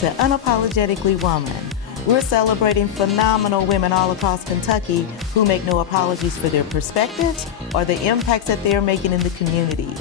to Unapologetically Woman. We're celebrating phenomenal women all across Kentucky who make no apologies for their perspectives or the impacts that they're making in the community.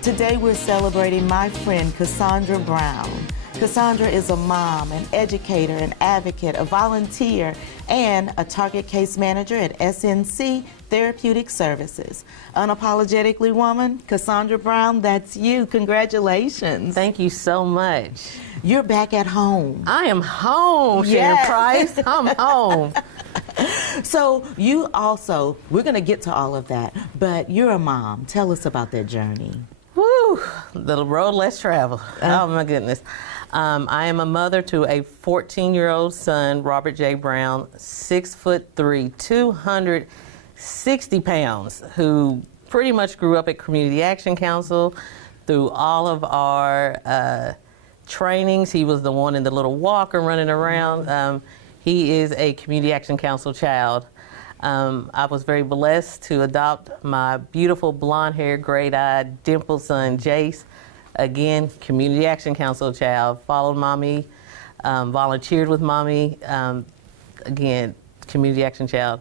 Today we're celebrating my friend Cassandra Brown. Cassandra is a mom, an educator, an advocate, a volunteer, and a target case manager at SNC Therapeutic Services. Unapologetically Woman, Cassandra Brown, that's you. Congratulations. Thank you so much. You're back at home. I am home, Sharon Price. I'm home. So you also, we're going to get to all of that, but you're a mom. Tell us about that journey. Woo, the road less traveled. Oh my goodness. I am a mother to a 14-year-old son, Robert J. Brown, 6'3", 260 pounds, who pretty much grew up at Community Action Council. Through all of our trainings, he was the one in the little walker running around. He is a Community Action Council child. I was very blessed to adopt my beautiful blonde-haired, great-eyed, dimpled son, Jace. Again, Community Action Council child, followed mommy, volunteered with mommy, again, Community Action child.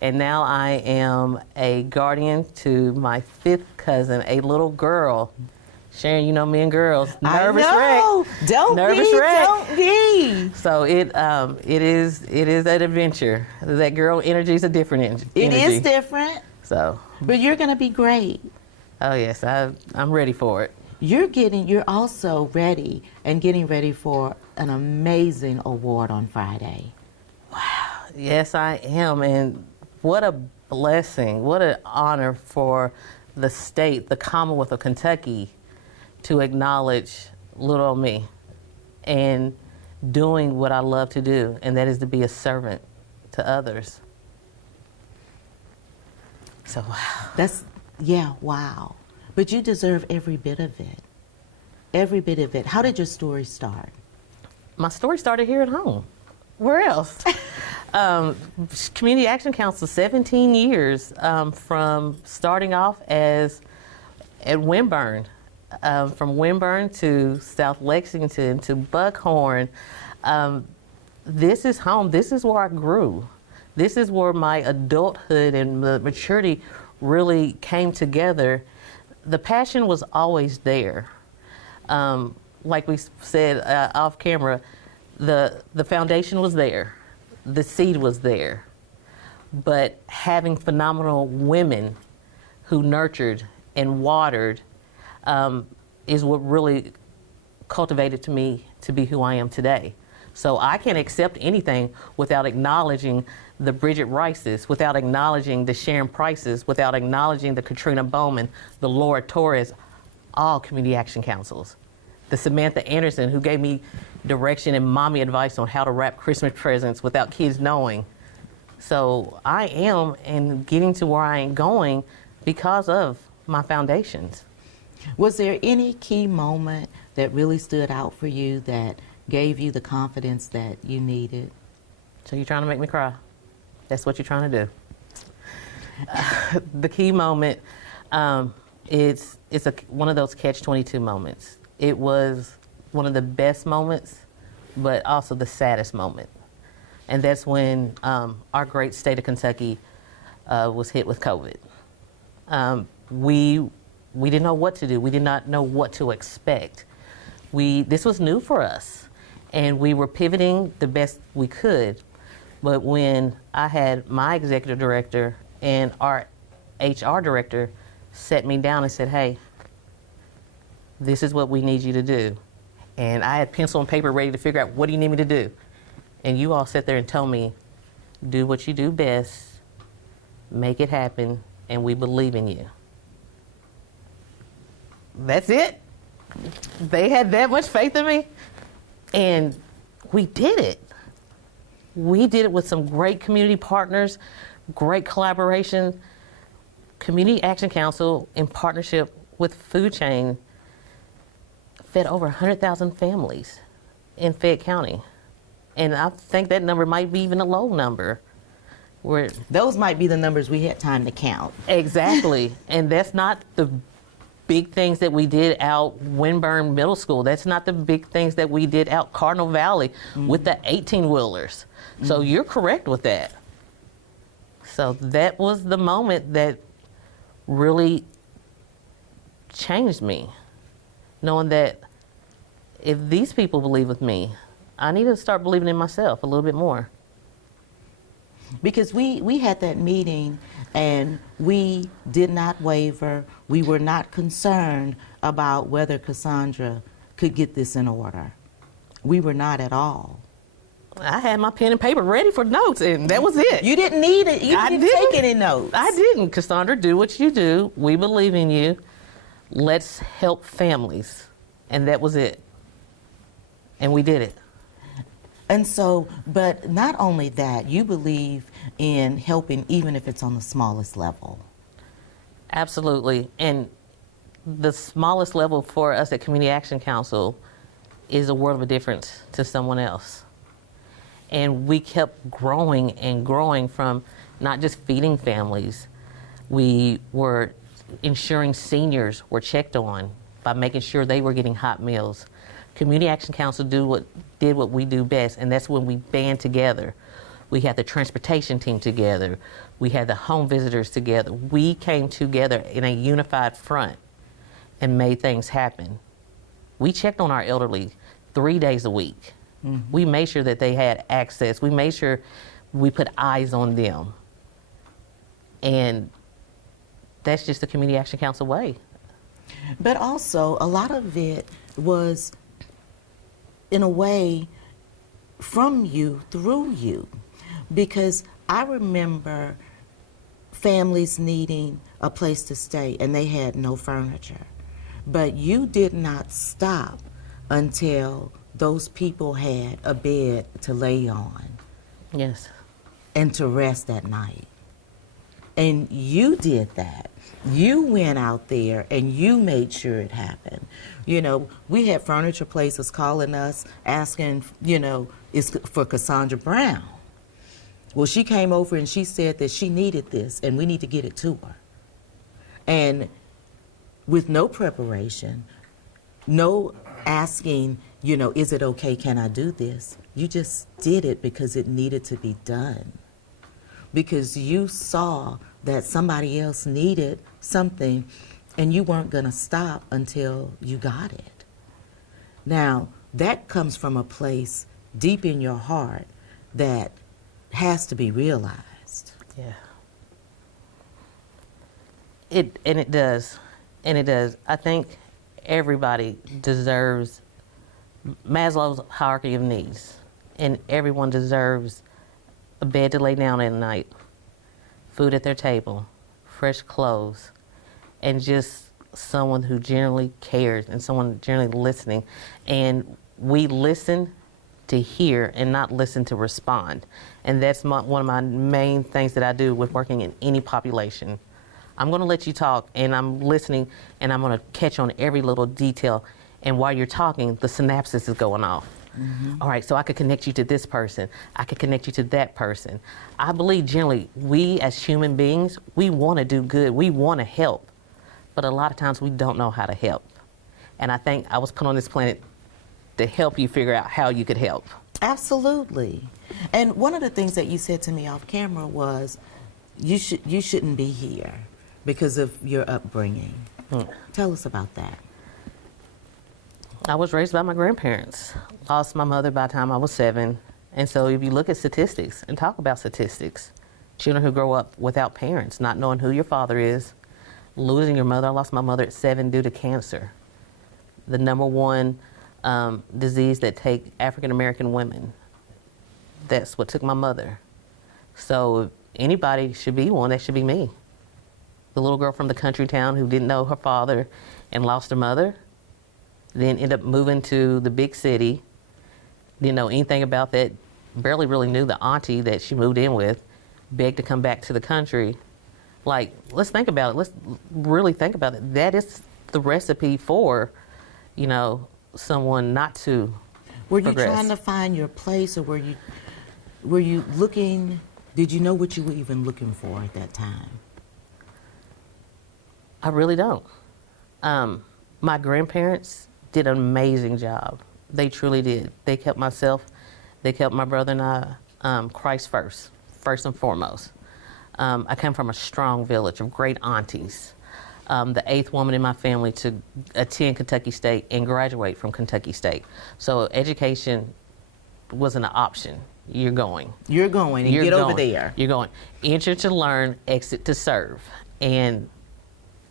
And now I am a guardian to my 5th cousin, a little girl. Sharon, you know me and girls. Nervous wreck. Don't be. So it is an adventure. That girl energy is a different energy. It is different. So. But you're going to be great. Oh yes, I'm ready for it. You're also ready and getting ready for an amazing award on Friday. Wow. Yes, I am. And what a blessing, what an honor for the state, the Commonwealth of Kentucky, to acknowledge little old me and doing what I love to do, and that is to be a servant to others. So, wow. Wow. But you deserve every bit of it. Every bit of it. How did your story start? My story started here at home. Where else? Community Action Council, 17 years from starting off at Wimburn. From Wimburn to South Lexington to Buckhorn. This is home. This is where I grew. This is where my adulthood and the maturity really came together. The passion was always there. Like we said off camera, the foundation was there. The seed was there. But having phenomenal women who nurtured and watered is what really cultivated me to be who I am today. So I can't accept anything without acknowledging the Bridget Rices, without acknowledging the Sharon Prices, without acknowledging the Katrina Bowman, the Laura Torres, all Community Action Councils. The Samantha Anderson, who gave me direction and mommy advice on how to wrap Christmas presents without kids knowing. So I am and getting to where I am going because of my foundations. Was there any key moment that really stood out for you that gave you the confidence that you needed? So you're trying to make me cry? That's what you're trying to do. The key moment, it's one of those catch-22 moments. It was one of the best moments, but also the saddest moment. And that's when our great state of Kentucky was hit with COVID. We didn't know what to do. We did not know what to expect. This was new for us, and we were pivoting the best we could. But when I had my executive director and our HR director set me down and said, hey, this is what we need you to do. And I had pencil and paper ready to figure out, what do you need me to do? And you all sat there and told me, do what you do best, make it happen, and we believe in you. That's it. They had that much faith in me, and we did it. We did it with some great community partners, great collaboration. Community Action Council, in partnership with Food Chain, fed over 100,000 families in Fayette County. And I think that number might be even a low number. Those might be the numbers we had time to count. Exactly. And that's not the big things that we did out Winburn Middle School. That's not the big things that we did out Cardinal Valley with the 18-wheelers. So you're correct with that. So that was the moment that really changed me, knowing that if these people believe with me, I need to start believing in myself a little bit more. Because we had that meeting and we did not waver. We were not concerned about whether Cassandra could get this in order. We were not at all. I had my pen and paper ready for notes, and that was it. You didn't need it. You didn't take any notes. I didn't. Cassandra, do what you do. We believe in you. Let's help families. And that was it. And we did it. And so, but not only that, you believe in helping even if it's on the smallest level. Absolutely. And the smallest level for us at Community Action Council is a world of a difference to someone else. And we kept growing and growing from not just feeding families. We were ensuring seniors were checked on by making sure they were getting hot meals. Community Action Council did what we do best, and that's when we band together. We had the transportation team together. We had the home visitors together. We came together in a unified front and made things happen. We checked on our elderly 3 days a week. We made sure that they had access. We made sure we put eyes on them. And that's just the Community Action Council way. But also, a lot of it was, in a way, from you, through you. Because I remember families needing a place to stay and they had no furniture. But you did not stop until those people had a bed to lay on. Yes. And to rest at night. And you did that. You went out there and you made sure it happened. You know, we had furniture places calling us asking, you know, it's for Cassandra Brown. Well, she came over and she said that she needed this and we need to get it to her. And with no preparation, no asking, you know, is it okay, can I do this? You just did it because it needed to be done. Because you saw that somebody else needed something and you weren't going to stop until you got it. Now, that comes from a place deep in your heart that has to be realized. Yeah. It does. And it does. I think everybody deserves Maslow's hierarchy of needs. And everyone deserves a bed to lay down at night, food at their table, fresh clothes, and just someone who generally cares and someone generally listening. And we listen to hear and not listen to respond. And that's one of my main things that I do with working in any population. I'm going to let you talk, and I'm listening, and I'm going to catch on every little detail. And while you're talking, the synapses is going off. All right, so I could connect you to this person. I could connect you to that person. I believe generally we as human beings, we want to do good. We want to help. But a lot of times we don't know how to help. And I think I was put on this planet to help you figure out how you could help. Absolutely. And one of the things that you said to me off camera was you shouldn't be here because of your upbringing. Tell us about that. I was raised by my grandparents. Lost my mother by the time I was 7. And so if you look at statistics and talk about statistics, children who grow up without parents, not knowing who your father is, losing your mother. I lost my mother at 7 due to cancer. The #1 disease that take African American women. That's what took my mother. So if anybody should be one, that should be me. The little girl from the country town who didn't know her father and lost her mother, then ended up moving to the big city, didn't know anything about that, barely really knew the auntie that she moved in with, begged to come back to the country. Like, let's think about it. Let's really think about it. That is the recipe for, you know, someone not to Were you progress. trying to find your place, or were you looking, did you know what you were even looking for at that time? I really don't. My grandparents did an amazing job. They truly did. They kept my brother and I Christ first and foremost. I come from a strong village of great aunties. The 8th woman in my family to attend Kentucky State and graduate from Kentucky State. So education wasn't an option. You're going. You're going and get over there. You're going. Enter to learn, exit to serve. And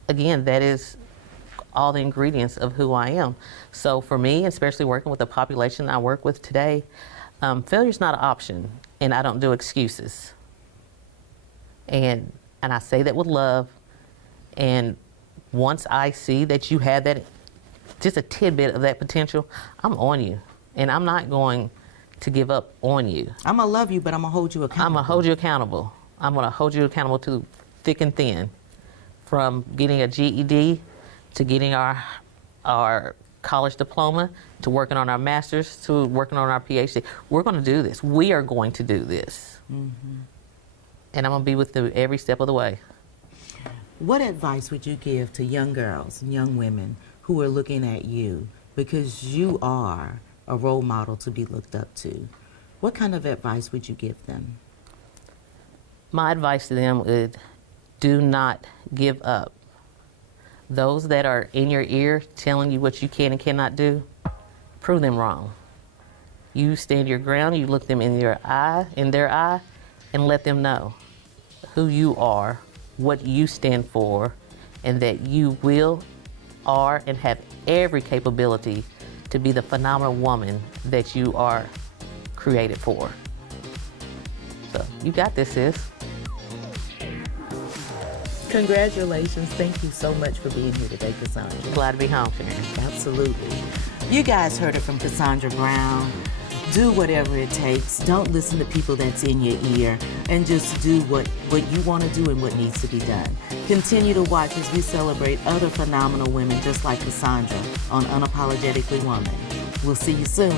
again, that is all the ingredients of who I am. So for me, especially working with the population I work with today, failure is not an option, and I don't do excuses. And I say that with love. And once I see that you have that, just a tidbit of that potential, I'm on you, and I'm not going to give up on you. I'm gonna love you, but I'm gonna hold you accountable. I'm gonna hold you accountable. I'm gonna hold you accountable to thick and thin, from getting a GED to getting our college diploma, to working on our master's, to working on our PhD. We're going to do this. We are going to do this. Mm-hmm. And I'm going to be with you every step of the way. What advice would you give to young girls and young women who are looking at you, because you are a role model to be looked up to? What kind of advice would you give them? My advice to them is, do not give up. Those that are in your ear telling you what you can and cannot do, prove them wrong. You stand your ground, you look them in their eye, and let them know who you are, what you stand for, and that you are, and have every capability to be the phenomenal woman that you are created for. So, you got this, sis. Congratulations. Thank you so much for being here today, Cassandra. Glad to be home, Sharon. Absolutely. You guys heard it from Cassandra Brown. Do whatever it takes. Don't listen to people that's in your ear, and just do what you want to do and what needs to be done. Continue to watch as we celebrate other phenomenal women just like Cassandra on Unapologetically Woman. We'll see you soon.